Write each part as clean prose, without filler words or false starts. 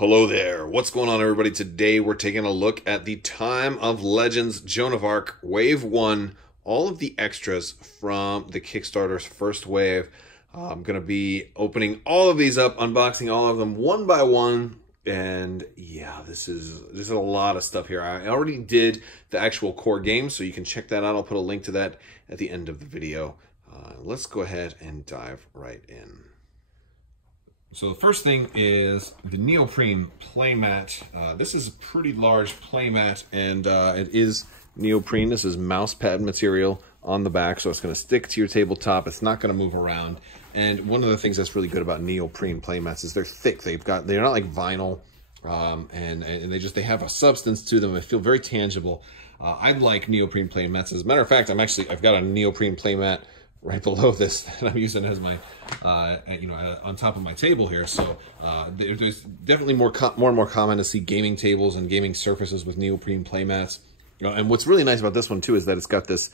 Hello there. What's going on, everybody? Today we're taking a look at the Time of Legends Joan of Arc Wave 1. All of the extras from the Kickstarter's first wave. I'm going to be opening all of these up, unboxing all of them one by one. And yeah, there's a lot of stuff here. I already did the actual core game, so you can check that out. I'll put a link to that at the end of the video. Let's go ahead and dive right in. So the first thing is the Neoprene playmat. This is a pretty large playmat, and it is Neoprene. This is mouse pad material on the back, so it's going to stick to your tabletop. It's not going to move around. And one of the things that's really good about Neoprene playmats is they're thick. They're not like vinyl, and they have a substance to them. They feel very tangible. I like Neoprene playmats. As a matter of fact, I've got a Neoprene playmat right below this that I'm using as my, on top of my table here. So there's definitely more and more common to see gaming tables and gaming surfaces with Neoprene playmats. And what's really nice about this one too is that it's got this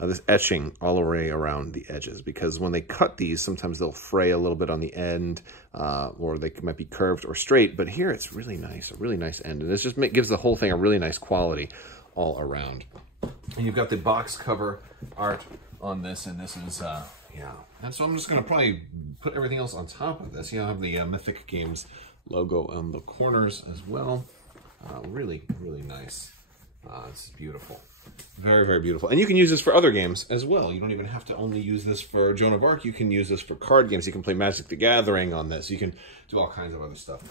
this etching all the way around the edges, because when they cut these, sometimes they'll fray a little bit on the end, or they might be curved or straight. But here it's really nice, a really nice end, and this just gives the whole thing a really nice quality all around. And you've got the box cover art on this, and this is yeah. And so I'm just gonna probably put everything else on top of this. You know, I have the Mythic Games logo on the corners as well. Really nice. It's beautiful, very beautiful. And you can use this for other games as well. You don't even have to only use this for Joan of Arc. You can use this for card games. You can play Magic the Gathering on this. You can do all kinds of other stuff.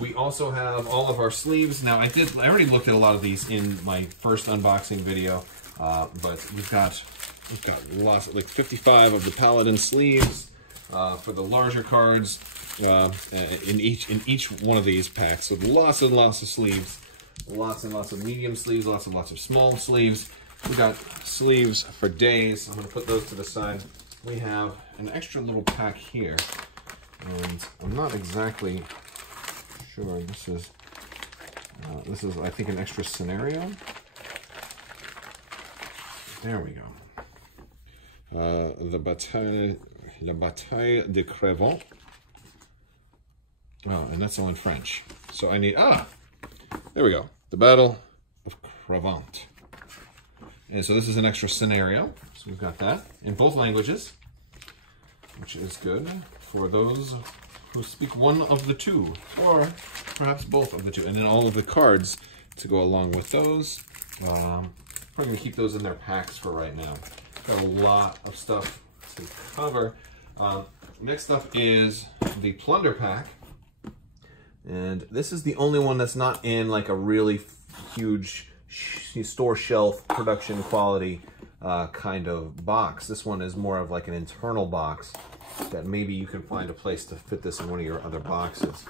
We also have all of our sleeves. Now I already looked at a lot of these in my first unboxing video, but we've got lots, like 55 of the Paladin sleeves for the larger cards in each one of these packs. So lots and lots of sleeves, lots and lots of medium sleeves, lots and lots of small sleeves. We got sleeves for days. I'm going to put those to the side. We have an extra little pack here, and I'm not exactly sure. This is I think an extra scenario. There we go. La bataille de Crabbok. Oh, and that's all in French. So I need, there we go. The Battle of Crabbok. And so this is an extra scenario. So we've got that in both languages, which is good for those who speak one of the two, or perhaps both of the two. And then all of the cards to go along with those. We're going to keep those in their packs for right now. Got a lot of stuff to cover. Next up is the Plunder Pack. And this is the only one that's not in like a really huge store shelf production quality kind of box. This one is more of like an internal box that maybe you can find a place to fit this in one of your other boxes.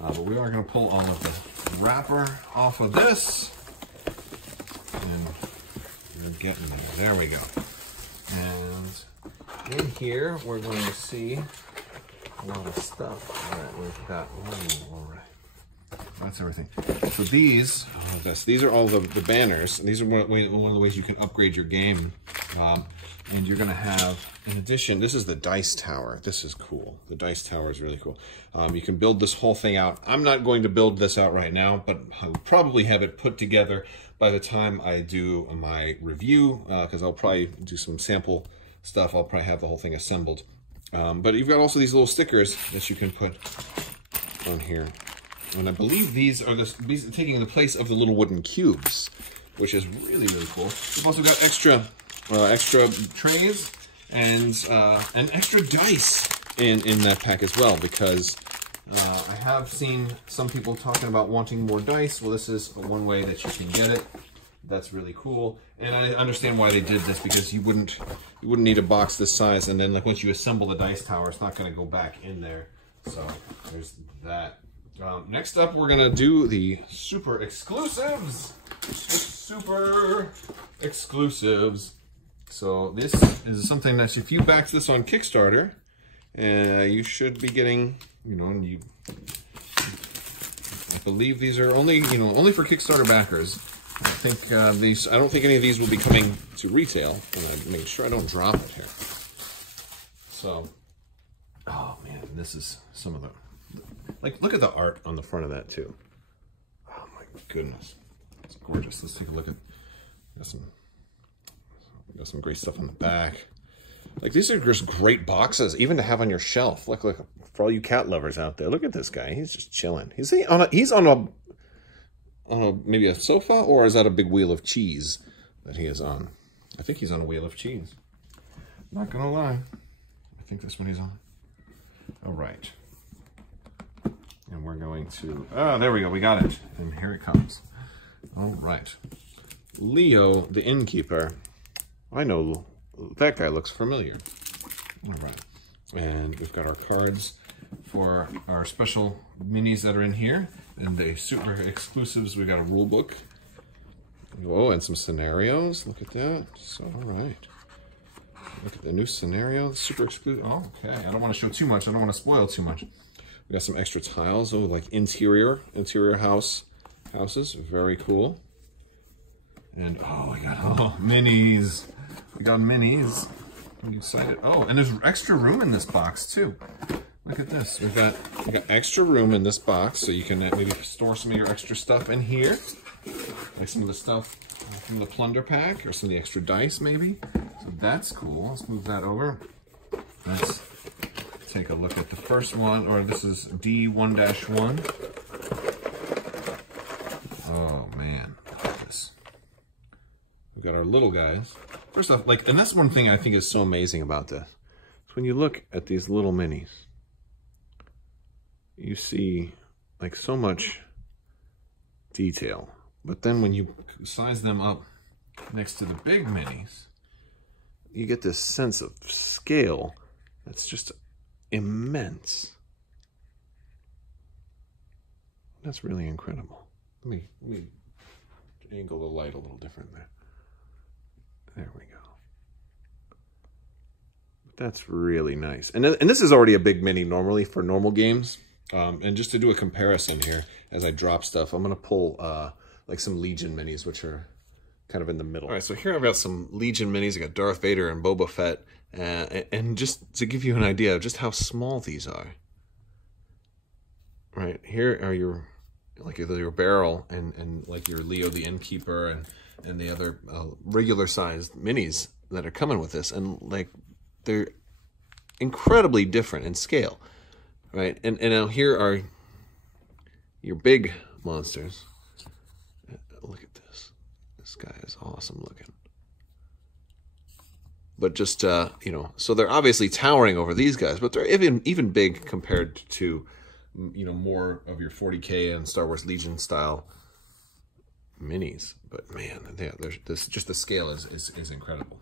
But we are going to pull all of the wrapper off of this. And we're getting there. There we go. And in here, we're going to see a lot of stuff. All right, we've got, all right. That's everything. So these are all the banners. And these are one of the ways you can upgrade your game. And you're going to have, in addition, this is the dice tower. This is cool. The dice tower is really cool. You can build this whole thing out. I'm not going to build this out right now, but I'll probably have it put together by the time I do my review, because I'll probably do some sample stuff. I'll probably have the whole thing assembled. But you've got also these little stickers that you can put on here. And I believe these are taking the place of the little wooden cubes, which is really cool. We've also got extra trays and extra dice in that pack as well, because I have seen some people talking about wanting more dice. Well, this is one way that you can get it. That's really cool, and I understand why they did this, because you wouldn't need a box this size, and then like once you assemble the dice tower, it's not going to go back in there. So there's that. Next up, we're going to do the super exclusives. Super exclusives. So this is something that if you back this on Kickstarter, you should be getting, I believe these are only for Kickstarter backers. I don't think any of these will be coming to retail, and I make sure I don't drop it here. So, oh man, this is some of Like, look at the art on the front of that too. Oh my goodness, it's gorgeous. Let's take a look at. Got some great stuff on the back. Like, these are just great boxes, even to have on your shelf. Look, for all you cat lovers out there, look at this guy. He's just chilling. He's on a maybe a sofa, or is that a big wheel of cheese that he is on? I think he's on a wheel of cheese. Not gonna lie, I think that's what he's on. All right, and we're going to. Oh, there we go. We got it, and here it comes. All right, Leo, the innkeeper. I know that guy looks familiar. All right, and we've got our cards for our special minis that are in here, and the super exclusives. We got a rule book. Whoa, and some scenarios. Look at that. So, all right. Look at the new scenario. Super exclusive. Oh, okay. I don't want to show too much. I don't want to spoil too much. We got some extra tiles. Oh, like interior houses. Very cool. And oh, we got minis. We got minis. I'm excited. Oh, and there's extra room in this box too. Look at this. We got extra room in this box, so you can maybe store some of your extra stuff in here, like some of the stuff from the Plunder Pack, or some of the extra dice maybe. So that's cool. Let's move that over. Let's take a look at the first one, or this is D1-1. Oh man, look at this. We've got our little guys. First off, like, and that's one thing I think is so amazing about this. Is when you look at these little minis, you see like so much detail, but then when you size them up next to the big minis, you get this sense of scale that's just immense. That's really incredible. Let me angle the light a little different there. There we go. That's really nice. And this is already a big mini normally for normal games. And just to do a comparison here, as I drop stuff, I'm going to pull like some Legion minis, which are kind of in the middle. All right, so here I've got some Legion minis. I got Darth Vader and Boba Fett. And just to give you an idea of just how small these are. Right, here are your barrel and like your Leo the Innkeeper and the other regular sized minis that are coming with this. And like, they're incredibly different in scale. Right, and now here are your big monsters. Look at this. This guy is awesome looking. But just, you know, so they're obviously towering over these guys, but they're even big compared to, you know, more of your 40K and Star Wars Legion style minis. But man, just the scale is incredible.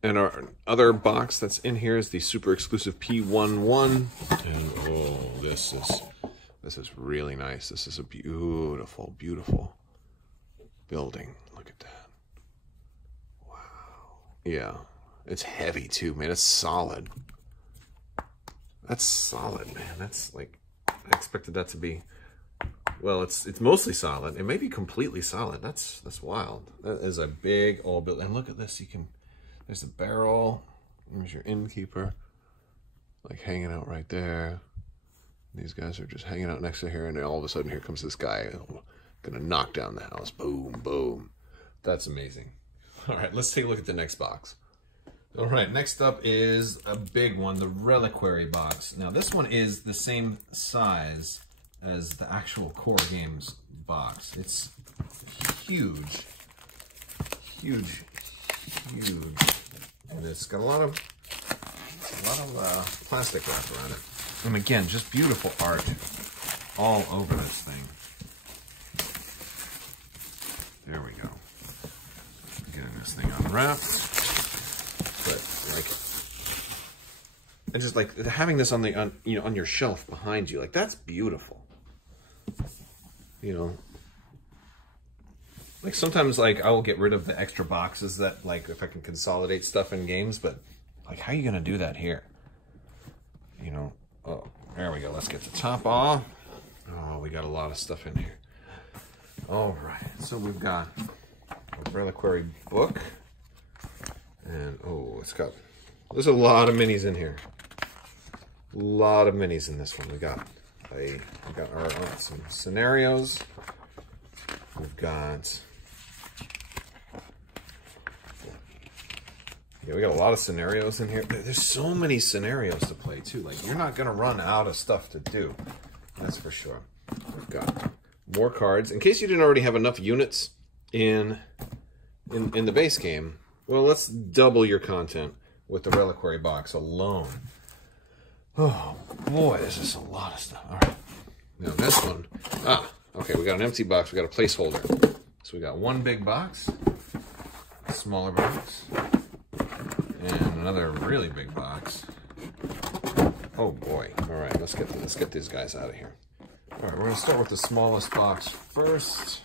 And our other box that's in here is the super exclusive P11. And oh, this is really nice. This is a beautiful, beautiful building. Look at that. Wow. Yeah. It's heavy too, man. It's solid. That's solid, man. That's like, I expected that to be, well, it's mostly solid. It may be completely solid. That's wild. That is a big old building. And look at this. There's the barrel. There's your innkeeper, like hanging out right there. These guys are just hanging out next to here, and then all of a sudden here comes this guy gonna knock down the house. Boom, boom. That's amazing. All right, let's take a look at the next box. All right, next up is a big one, the Reliquary Box. Now this one is the same size as the actual Core Games box. It's huge, huge, huge. And it's got a lot of plastic wrap around it. And again, just beautiful art all over this thing. There we go. Getting this thing unwrapped. But like, and just like having this on your shelf behind you, like that's beautiful. You know, like sometimes like I will get rid of the extra boxes that like if I can consolidate stuff in games, but like how are you gonna do that here? You know, oh, there we go. Let's get the top off. Oh, we got a lot of stuff in here. All right, so we've got a Reliquary book, and oh, there's a lot of minis in here. A lot of minis in this one. We got we got our some scenarios. We've got, yeah, we got a lot of scenarios in here. There's so many scenarios to play too. Like, you're not gonna run out of stuff to do. That's for sure. We've got more cards. In case you didn't already have enough units in the base game, well, let's double your content with the Reliquary Box alone. Oh boy, this is a lot of stuff. All right, now this one. Okay, we got an empty box. We got a placeholder. So we got one big box, a smaller box, and another really big box. Oh boy! All right, let's get these guys out of here. All right, we're gonna start with the smallest box first.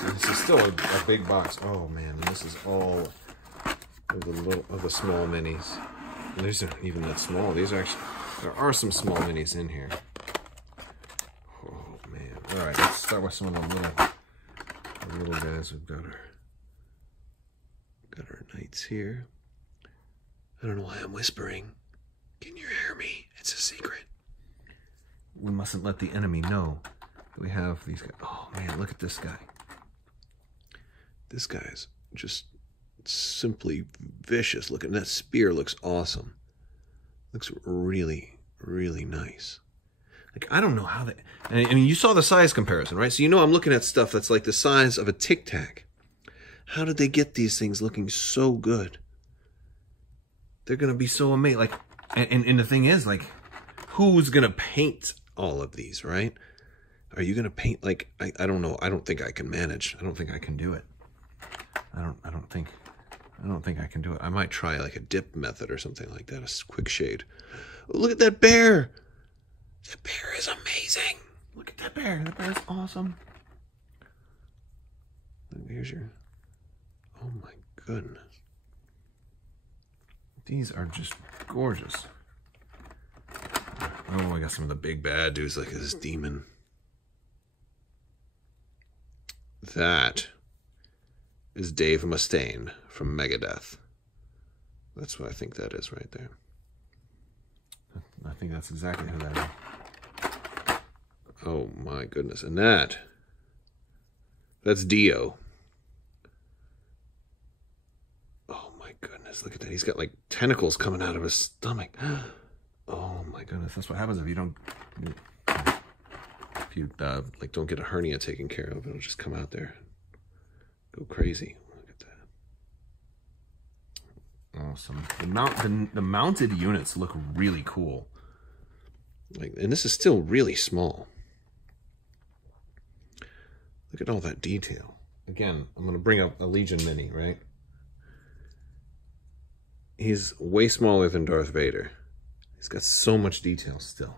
So this is still a big box. Oh man, and this is all of the small minis. And these aren't even that small. These are actually, there are some small minis in here. Oh man! All right, let's start with some of the little guys. We've got our knights here. I don't know why I'm whispering. Can you hear me? It's a secret. We mustn't let the enemy know that we have these guys. Oh man, look at this guy. This guy's just simply vicious looking. That spear looks awesome. Looks really, really nice. Like, I don't know how that... I mean, you saw the size comparison, right? So you know I'm looking at stuff that's like the size of a Tic Tac. How did they get these things looking so good? They're going to be so amazing. Like, and the thing is, like, who's going to paint all of these, right? Are you going to paint, like, I don't know. I don't think I can manage. I don't think I can do it. I don't think I can do it. I might try like a dip method or something like that. A quick shade. Oh, look at that bear. That bear is amazing. Look at that bear. That bear is awesome. Here's your... Oh my goodness. These are just gorgeous. Oh, I got some of the big bad dudes like this demon. That is Dave Mustaine from Megadeth. That's what I think that is right there. I think that's exactly who that is. Oh my goodness. And that's Dio. Oh my goodness, look at that. He's got like tentacles coming out of his stomach. Oh my goodness, that's what happens if you don't... If you like don't get a hernia taken care of, it'll just come out there. Go crazy. Look at that. Awesome. The mounted units look really cool. Like, and this is still really small. Look at all that detail. Again, I'm going to bring up a Legion Mini, right? He's way smaller than Darth Vader. He's got so much detail still.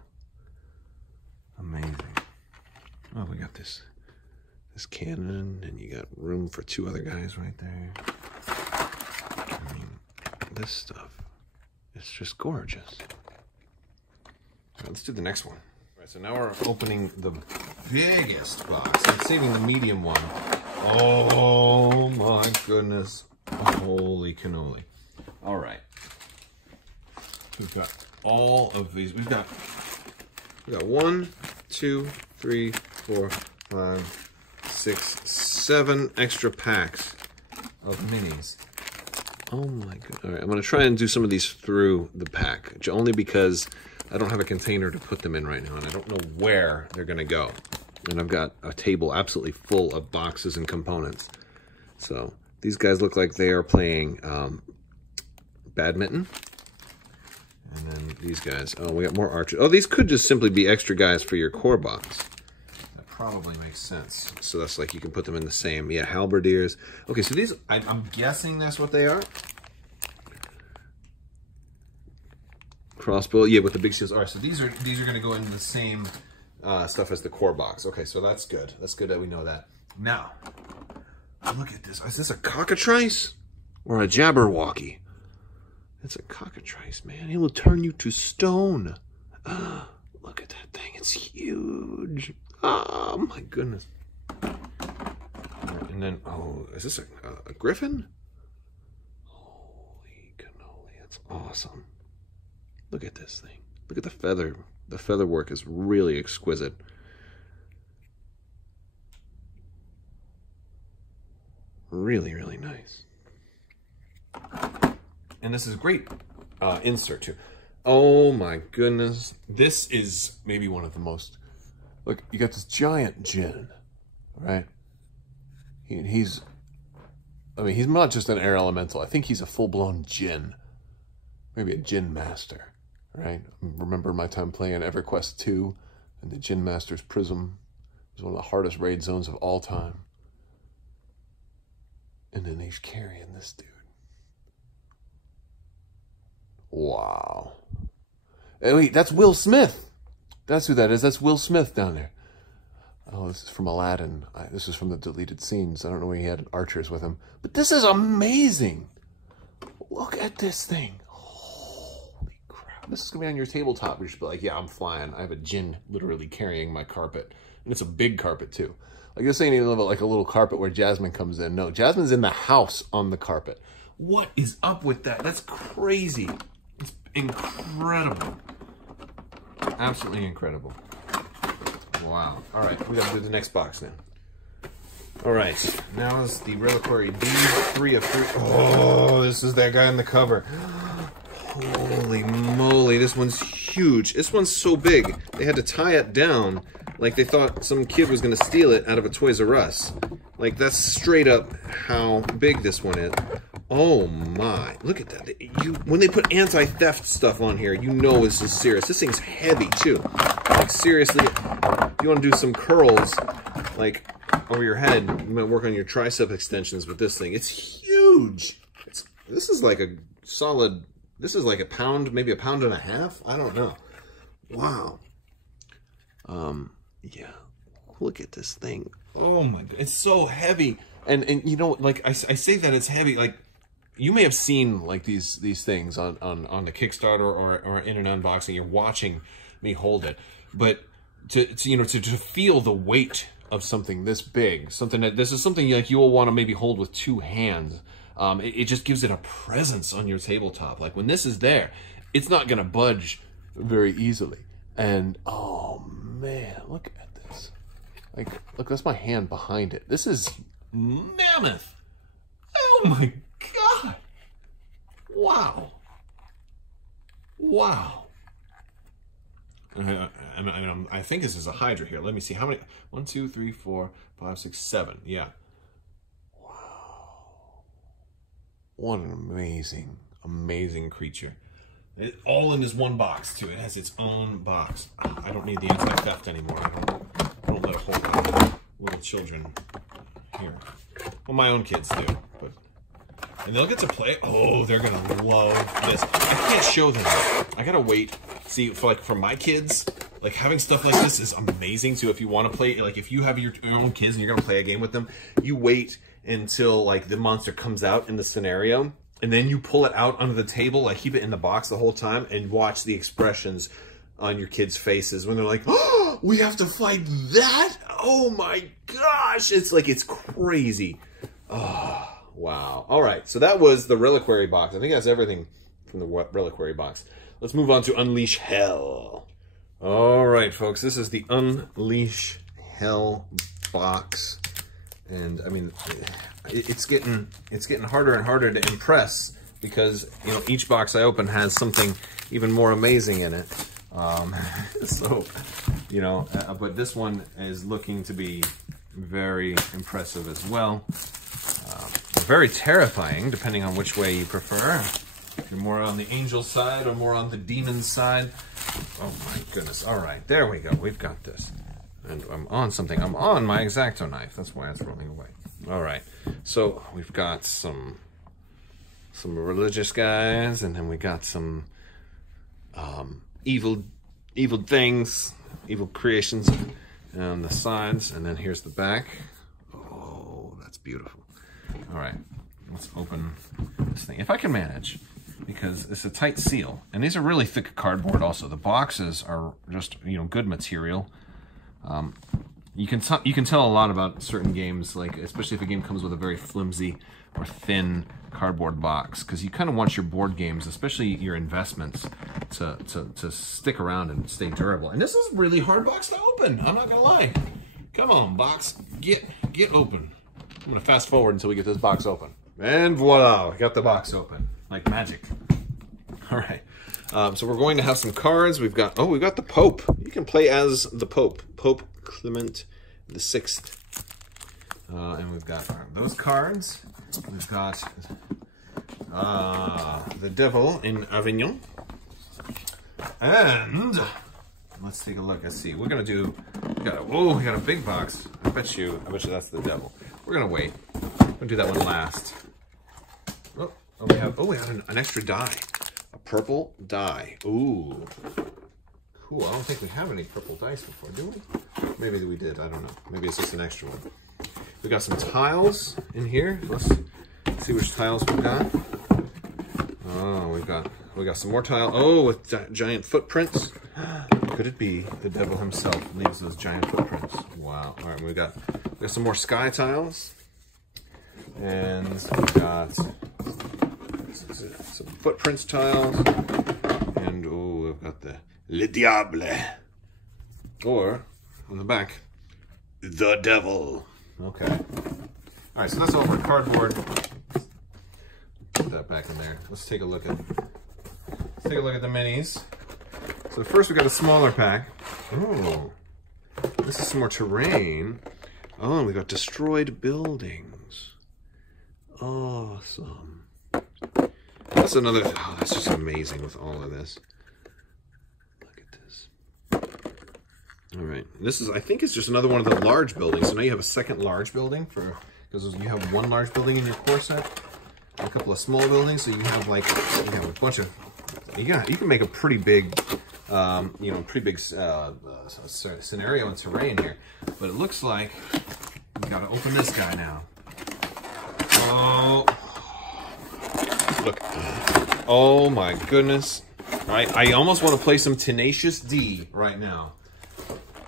Amazing. Oh, we got this cannon, and you got room for two other guys right there. I mean, this stuff, it's just gorgeous. All right, let's do the next one. All right, so now we're opening the biggest box. I'm saving the medium one. Oh my goodness. Holy cannoli. All right. We've got all of these. We've got 1, 2, 3, 4, 5, 6, 7 extra packs of minis. Oh my god. All right, I'm going to try and do some of these through the pack, only because I don't have a container to put them in right now, and I don't know where they're going to go. And I've got a table absolutely full of boxes and components. So these guys look like they are playing badminton. And then these guys, oh, we got more archers. Oh, these could just simply be extra guys for your core box. That probably makes sense. So that's like, you can put them in the same, yeah, halberdiers. Okay, so these, I'm guessing that's what they are. Crossbow, yeah, with the big shields. All right, so these are going to go into the same stuff as the core box. Okay, so that's good. That's good that we know that. Now, look at this. Is this a cockatrice or a jabberwocky? It's a cockatrice, man. It will turn you to stone. Look at that thing. It's huge. Oh, my goodness. Right, and then, oh, is this a griffin? Holy cannoli. That's awesome. Look at this thing. Look at the feather The feather work is really exquisite. Really, really nice. And this is a great insert too. Oh my goodness. This is maybe one of the most... Look, you got this giant djinn, right? He's not just an air elemental. I think he's a full-blown djinn. Maybe a djinn master, right? I remember my time playing EverQuest 2 and the Djinn Master's Prism. It was one of the hardest raid zones of all time. And then he's carrying this dude. Wow. Hey, wait, that's Will Smith. That's who that is. That's Will Smith down there. Oh, this is from Aladdin. This is from the deleted scenes. I don't know where he had archers with him. But this is amazing. Look at this thing. Holy crap. This is going to be on your tabletop. You should be like, yeah, I'm flying. I have a djinn literally carrying my carpet. And it's a big carpet, too. Like, this ain't even like a little carpet where Jasmine comes in. No, Jasmine's in the house on the carpet. What is up with that? That's crazy. It's incredible. Absolutely incredible. Wow. All right, we got to do the next box now. All right, now is the Reliquary B, 3 of 3. Oh, this is that guy on the cover. Holy moly, this one's huge. This one's so big, they had to tie it down like they thought some kid was going to steal it out of a Toys R Us. Like, that's straight up how big this one is. Oh my, look at that. When they put anti-theft stuff on here, you know this is serious. This thing's heavy too. Like, seriously, if you want to do some curls, like, over your head, you might work on your tricep extensions with this thing. It's huge. This is like a solid, this is like a pound, maybe a pound and a half. I don't know. Wow. Yeah, look at this thing. Oh my God, it's so heavy. And you know, like, I say that it's heavy, like, you may have seen like these things on the Kickstarter or in an unboxing. You're watching me hold it, but to feel the weight of something this big, this is something like you will want to maybe hold with 2 hands. It just gives it a presence on your tabletop. Like, when this is there, it's not gonna budge very easily. And oh man, look at this. Like, look, that's my hand behind it. This is mammoth. Oh my God. Wow. Wow. I think this is a Hydra here. Let me see how many. 1, 2, 3, 4, 5, 6, 7. Yeah. Wow. What an amazing, amazing creature. All in this one box too. It has its own box. I don't need the anti-theft anymore. I don't let a whole little children here. Well, my own kids do, but and they'll get to play. Oh, they're gonna love this. I can't show them. I gotta wait. See, for my kids, like, having stuff like this is amazing too. If you want to play, like, if you have your own kids and you're gonna play a game with them, you wait until like the monster comes out in the scenario, and then you pull it out onto the table, like, keep it in the box the whole time, and watch the expressions on your kids' faces when they're like, "Oh, we have to fight that! Oh my gosh!" It's like, it's crazy. Oh, wow. All right, so that was the Reliquary Box. I think that's everything from the Reliquary Box. Let's move on to Unleash Hell. All right, folks, this is the Unleash Hell box, and I mean, it's getting harder and harder to impress because, you know, each box I open has something even more amazing in it. So, you know, but this one is looking to be very impressive as well. Very terrifying, depending on which way you prefer. If you're more on the angel side or more on the demon side. Oh my goodness. All right, there we go. We've got this. And I'm on something. I'm on my X-Acto knife. That's why it's rolling away. All right, so we've got some religious guys, and then we got some evil things, evil creations on the sides, and then here's the back. Oh, that's beautiful. All right, let's open this thing, if I can manage, because it's a tight seal, and these are really thick cardboard also. The boxes are just, you know, good material. You can tell a lot about certain games, like especially if a game comes with a very flimsy or thin cardboard box, because you kind of want your board games, especially your investments, to stick around and stay durable. And this is a really hard box to open. I'm not gonna lie. Come on, box, get open. I'm gonna fast forward until we get this box open. And voila, we got the box open like magic. All right. So we're going to have some cards. We've got the Pope. You can play as the Pope, Pope Clement VI. And we've got those cards. We've got the Devil in Avignon. And let's take a look. Let's see. We're gonna do. We got a big box. I bet you that's the Devil. We're gonna wait. We're gonna do that one last. We have an extra die. A purple die. Ooh. Cool. I don't think we have any purple dice before, do we? Maybe we did. I don't know. Maybe it's just an extra one. We got some tiles in here. Let's see which tiles we got. Oh, we got some more tile. Oh, with giant footprints. Could it be the Devil himself leaves those giant footprints? Wow. All right, we got some more sky tiles, and we got some footprints tiles, and we've got the Le Diable, or on the back, the Devil. Okay. All right, so that's all for cardboard. Put that back in there. Let's take a look at the minis. So first we got a smaller pack. Oh, this is some more terrain. Oh, we got destroyed buildings. Awesome. That's another. Oh, that's just amazing with all of this. Look at this. All right, this is. I think it's just another one of the large buildings. So now you have a second large building because you have one large building in your core set, a couple of small buildings. So you have a bunch of. Yeah, you can make a pretty big, scenario and terrain here. But it looks like we gotta open this guy now. Oh, look! Oh my goodness! I almost want to play some Tenacious D right now.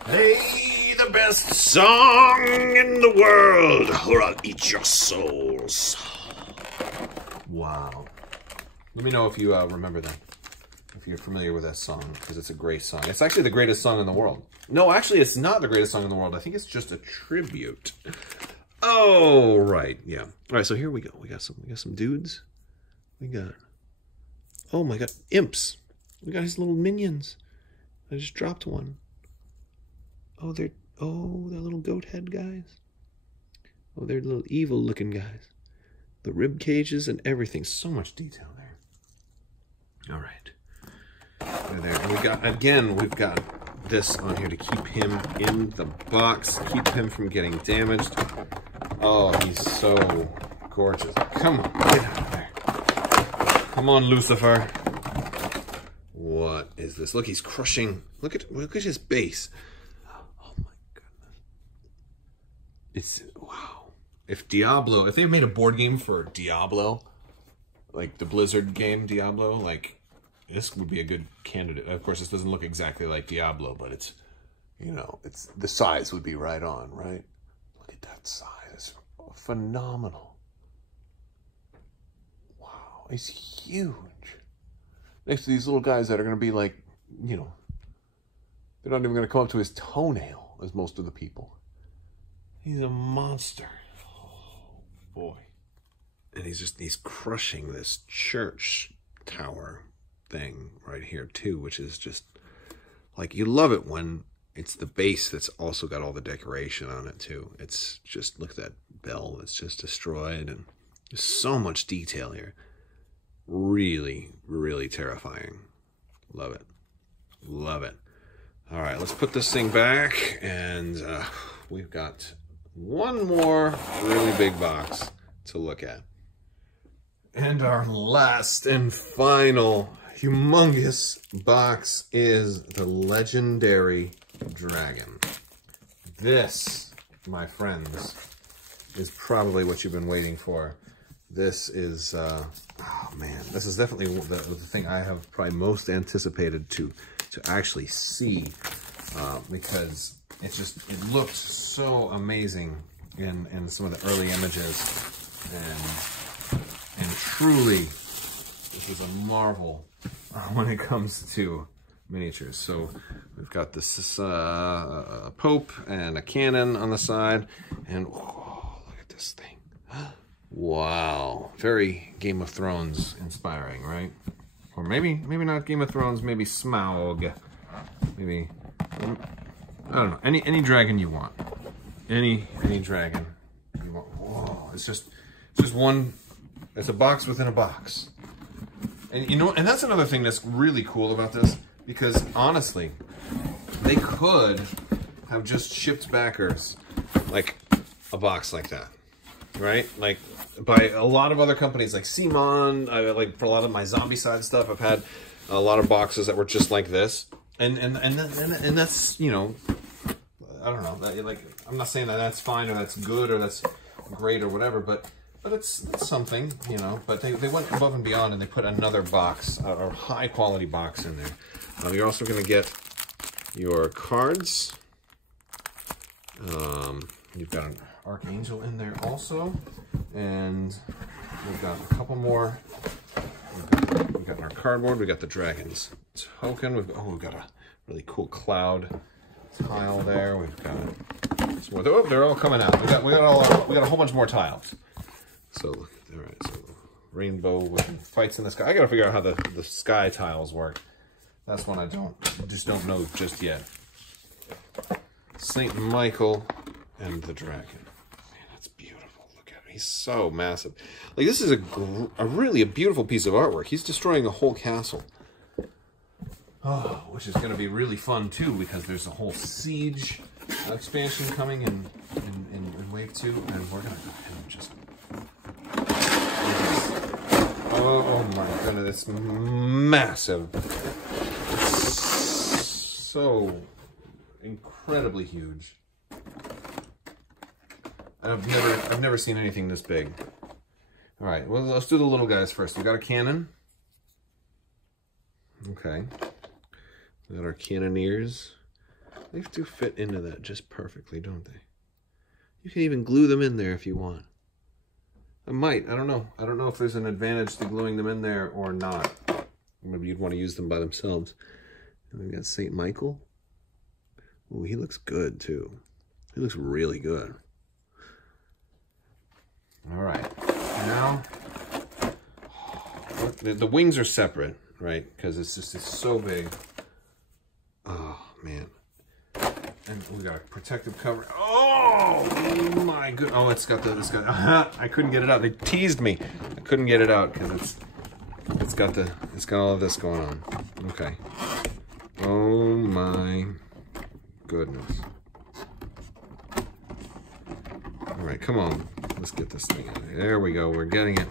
Play the best song in the world, or I'll eat your souls. Wow! Let me know if you remember that. If you're familiar with that song, because it's a great song. It's actually the greatest song in the world. No, actually, it's not the greatest song in the world. I think it's just a tribute. Oh, right, yeah. All right, so here we go. We got some dudes. We got, oh my God, imps. We got his little minions. I just dropped one. Oh, they're little goat head guys. Oh, they're little evil looking guys. The rib cages and everything. So much detail there. All right. There. And we've got this on here to keep him in the box, keep him from getting damaged. Oh, he's so gorgeous. Come on, get out of there. Come on, Lucifer. What is this? Look, he's crushing. Look at his base. Oh my goodness. It's wow. If they made a board game for Diablo, like the Blizzard game Diablo, like this would be a good candidate. Of course, this doesn't look exactly like Diablo, but it's, it's the size would be right on, right? Look at that size. It's phenomenal. Wow, he's huge. Next to these little guys that are going to be like, they're not even going to come up to his toenail as most of the people. He's a monster. Oh, boy. And he's crushing this church tower thing right here too, which is just like, you love it when it's the base that's also got all the decoration on it too. It's just, look at that bell that's just destroyed, and there's so much detail here. Really, really terrifying. Love it. Love it. All right, let's put this thing back, and we've got one more really big box to look at. And our last and final humongous box is the legendary dragon. This, my friends, is probably what you've been waiting for. This is, oh man, this is definitely the thing I have probably most anticipated to actually see, because it looked so amazing in some of the early images, and truly, this is a marvel when it comes to miniatures. So we've got this a Pope and a cannon on the side, and oh, look at this thing. Wow, very Game of Thrones inspiring, right? Or maybe not Game of Thrones, maybe Smaug, maybe, I don't know, any dragon you want, any dragon you want. Whoa, it's just one. It's a box within a box. And you know, and that's another thing that's really cool about this, because honestly, they could have just shipped backers like a box like that, right? Like by a lot of other companies, like Simon, like for a lot of my zombie side stuff, I've had a lot of boxes that were just like this, and that's, you know, I don't know, like, I'm not saying that that's fine or that's good or that's great or whatever, but it's something, you know. But they went above and beyond, and they put another box, or high quality box in there. You're also going to get your cards. You've got an Archangel in there also, and we've got a couple more. We've got our cardboard. We got the Dragon's token. We've got a really cool cloud tile there. We've got some more. Oh, they're all coming out. We got a whole bunch more tiles. So, all right, so rainbow with fights in the sky. I gotta figure out how the sky tiles work. That's one I just don't know just yet. Saint Michael and the dragon. Man, that's beautiful. Look at him. He's so massive. Like, this is really a beautiful piece of artwork. He's destroying a whole castle. Oh, which is going to be really fun too, because there's a whole siege expansion coming in Wave 2, and we're going to go ahead and just... Oh my goodness, it's massive. It's so incredibly huge. I've never seen anything this big. All right, well, let's do the little guys first. We got a cannon. Okay. We got our cannoneers. They do fit into that just perfectly, don't they? You can even glue them in there if you want. I might. I don't know. I don't know if there's an advantage to gluing them in there or not. Maybe you'd want to use them by themselves. And we've got St. Michael. Oh, he looks good too. He looks really good. All right. Now, the wings are separate, right? Because it's so big. Oh, man. And we got a protective cover. Oh my good. Oh, it's got I couldn't get it out. They teased me. I couldn't get it out because it's got all of this going on. Okay. Oh my goodness. All right, come on. Let's get this thing out. There we go. We're getting it.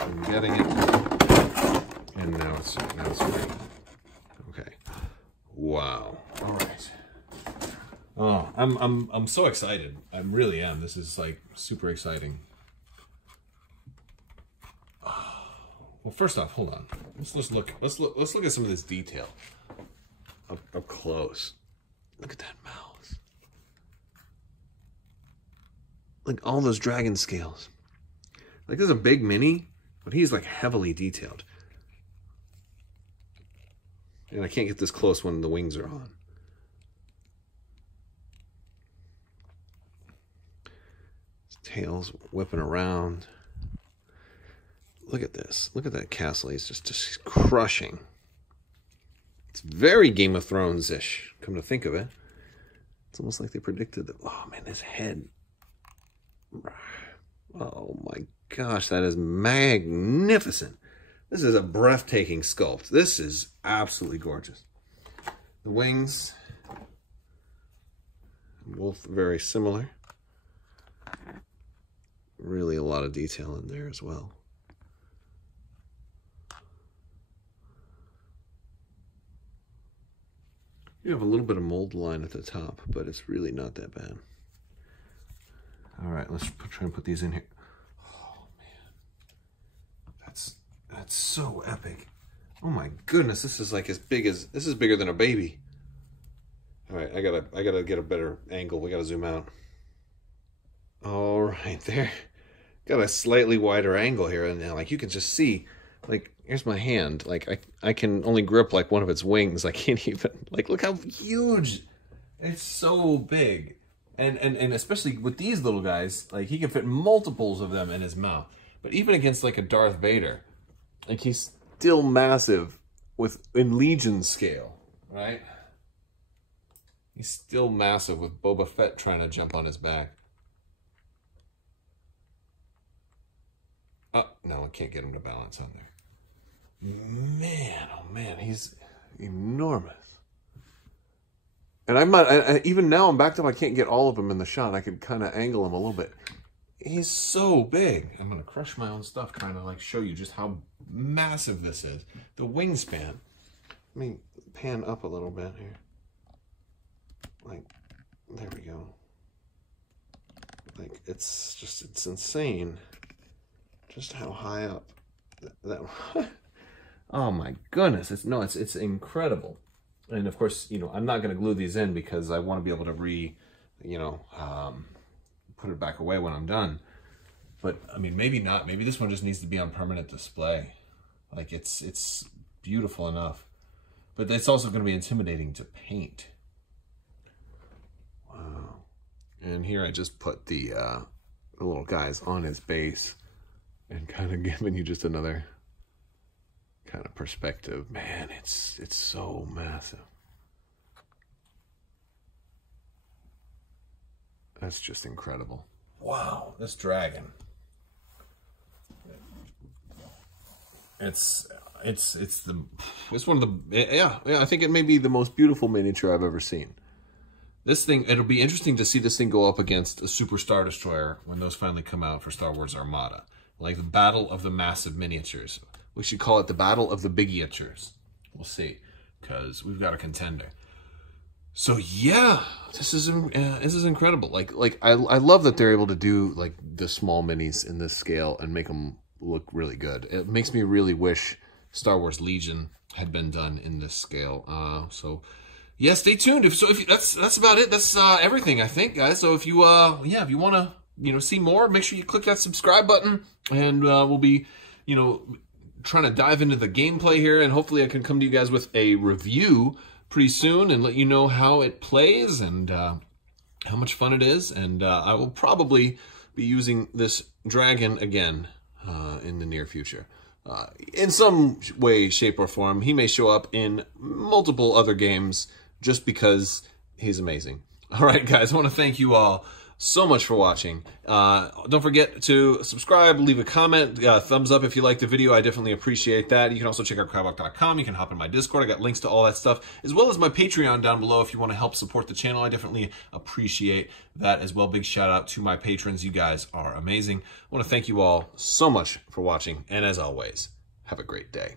I'm getting it. And now it's ready. Okay. Wow. All right. Oh, I'm so excited. I really am. This is like super exciting. Oh. Well, first off, hold on. Let's look at some of this detail up close. Look at that mouse. Like all those dragon scales. Like, this is a big mini, but he's like heavily detailed. And I can't get this close when the wings are on. His tail's whipping around. Look at this. Look at that castle. He's just crushing. It's very Game of Thrones-ish, come to think of it. It's almost like they predicted that. Oh, man, his head. Oh, my gosh, that is magnificent. This is a breathtaking sculpt. This is absolutely gorgeous. The wings, both very similar. Really a lot of detail in there as well. You have a little bit of mold line at the top, but it's really not that bad. All right, let's try and put these in here. Oh, man. That's so epic. Oh my goodness, this is like this is bigger than a baby. All right, I gotta get a better angle. We gotta zoom out. All right, there. Got a slightly wider angle here, and now, like, you can just see, like, here's my hand. Like, I can only grip like one of its wings. I can't even, like, look how huge. It's so big. And especially with these little guys, like, he can fit multiples of them in his mouth. But even against like a Darth Vader, like, he's still massive in Legion scale, right? He's still massive with Boba Fett trying to jump on his back. Oh, no, I can't get him to balance on there. Man, oh man, he's enormous. And I'm not, even now I'm backed up, I can't get all of him in the shot. I could kind of angle him a little bit. He's so big. I'm going to crush my own stuff trying to, like, show you just how massive this is. The wingspan. Let me pan up a little bit here. Like, there we go. Like, it's insane just how high up that oh my goodness, it's incredible. And of course, you know, I'm not going to glue these in because I want to be able to put it back away when I'm done. But I mean, maybe not. Maybe this one just needs to be on permanent display. Like, it's beautiful enough, but it's also going to be intimidating to paint. Wow. And here I just put the little guys on his base and kind of giving you just another kind of perspective. Man, it's so massive. That's just incredible. Wow, this dragon. It's one of the, yeah, I think it may be the most beautiful miniature I've ever seen. This thing, it'll be interesting to see this thing go up against a Super Star Destroyer when those finally come out for Star Wars Armada. Like the battle of the massive miniatures. We should call it the battle of the bigiatures. We'll see, because we've got a contender. So yeah, this is incredible. Like I love that they're able to do like the small minis in this scale and make them look really good. It makes me really wish Star Wars Legion had been done in this scale. So yeah, stay tuned. That's about it. That's everything, I think, guys. So if you if you want to see more, make sure you click that subscribe button, and we'll be trying to dive into the gameplay here, and hopefully I can come to you guys with a review pretty soon and let you know how it plays and how much fun it is. And I will probably be using this dragon again in the near future. In some way, shape, or form. He may show up in multiple other games just because he's amazing. All right, guys, I want to thank you all so much for watching. Don't forget to subscribe, leave a comment, thumbs up if you liked the video. I definitely appreciate that. You can also check out Crabbok.com. You can hop in my Discord. I got links to all that stuff, as well as my Patreon down below if you want to help support the channel. I definitely appreciate that as well. Big shout out to my patrons. You guys are amazing. I want to thank you all so much for watching, and as always, have a great day.